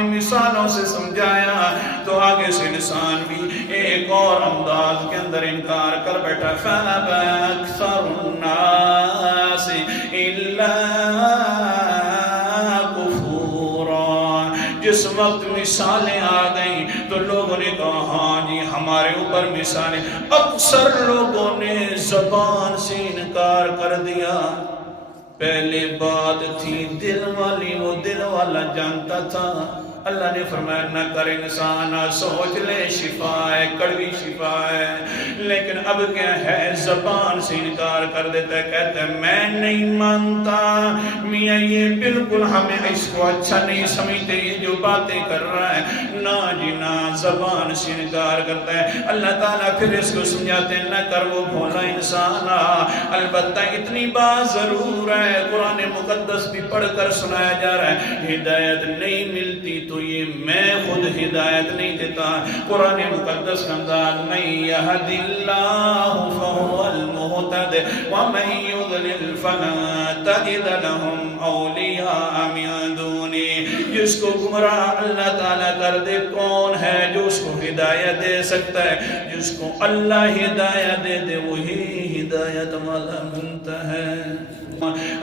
نے مثالوں سے سمجھایا تو آگے سے انسان بھی ایک اور انداز کے اندر انکار کر بیٹھا فَأَبَى أَكْثَرُ النَّاسِ إِلَّا كُفُورًا۔ جس وقت مثالیں آ گئیں تو لوگوں نے کہا ہاں جی ہمارے اوپر مثالیں، اکثر لوگوں نے زبان سے انکار کر دیا۔ پہلے بات تھی دل والی، وہ دل والا جانتا تھا۔ اللہ نے فرمایا نہ کر انسان، سوچ لے شفا ہے، کڑوی شفا ہے، لیکن اب کیا ہے زبان سے انکار کر دیتا ہے، کہتا ہے میں نہیں مانتا میاں یہ بالکل ہمیں اس کو اچھا نہیں سمجھتے یہ جو باتیں کر رہا ہے، نا جی نا زبان سے انکار کرتا ہے۔ اللہ تعالیٰ پھر اس کو سمجھاتے ہیں نہ کر وہ بھولا انسان، البتہ اتنی بات ضرور ہے قرآن مقدس بھی پڑھ کر سنایا جا رہا ہے، ہدایت نہیں ملتی تو یہ میں خود ہدایت نہیں دیتا۔ قرآن مقدس کا انداز من یہد اللہ فہو المہتد ومن یضلل فلن تجد لہم اولیاء من دونی۔ جس کو گمراہ اللہ تعالیٰ کر دے کون ہے جو اس کو ہدایت دے سکتا ہے؟ جس کو اللہ ہدایت دے دے وہی ہدایت والا بنتا ہے۔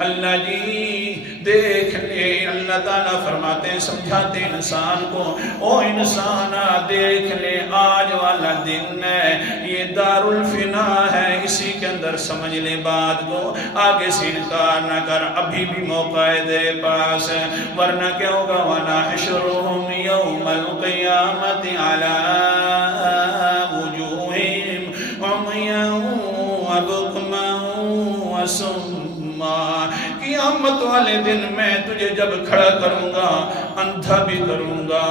اللہ جی دیکھ لے، اللہ تعالیٰ فرماتے ہیں سمجھاتے انسان کو، او انسان دیکھ لے آج والا دن ہے یہ دار الفنا ہے، اسی کے اندر سمجھ لے بات کو، آگے سے انکار نہ کر، ابھی بھی موقع ہے تیرے پاس، ورنہ کیا ہوگا وَنَحْشُرُهُمْ يَوْمَ الْقِيَامَةِ عَلَىٰ وُجُوهِهِمْ عُمْيًا وَبُكْمًا وَصُمًّا۔ قیامت والے دن میں تجھے جب کھڑا کروں گا، اندھا بھی کروں گا،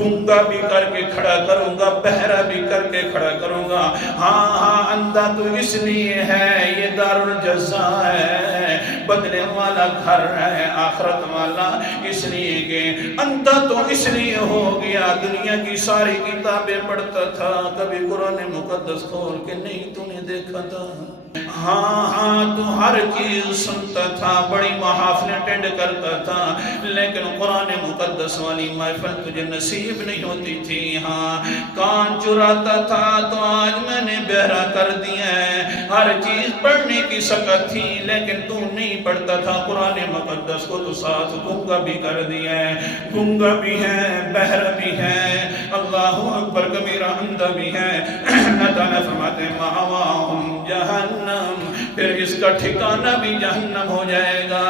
گنگا بھی کر کے کھڑا کروں گا، بہرا بھی کر کے کھڑا کروں گا۔ ہاں ہاں اندھا تو اس لیے ہے یہ دار الجزا ہے، بدلے والا گھر ہے آخرت والا، اس لیے کہ اندھا تو اس لیے ہو گیا دنیا کی ساری کتابیں پڑھتا تھا، کبھی قرآن مقدس کھول کے نہیں تو نے دیکھا تھا۔ ہاں ہاں تو ہر چیز سنتا تھا، بڑی محافلیں اٹینڈ کرتا تھا، لیکن قرآن مقدس والی محفل تجھے نصیب نہیں ہوتی تھی۔ ہاں کان چراتا تھا تو آج میں نے بہرا کر دیا ہے، ہر چیز پڑھنے کی سکت تھی لیکن تو نہیں پڑھتا تھا قرآن مقدس کو، تو ساتھ گنگا بھی کر دیا ہے، گنگا بھی ہے بہرا بھی ہے، اللہ اکبر کبیرہ اندھا بھی ہے۔ اللہ تعالیٰ فرماتے ہیں مَأْوَاهُمْ جَهَنَّمْ، پھر اس کا ٹھکانہ بھی جہنم ہو جائے گا۔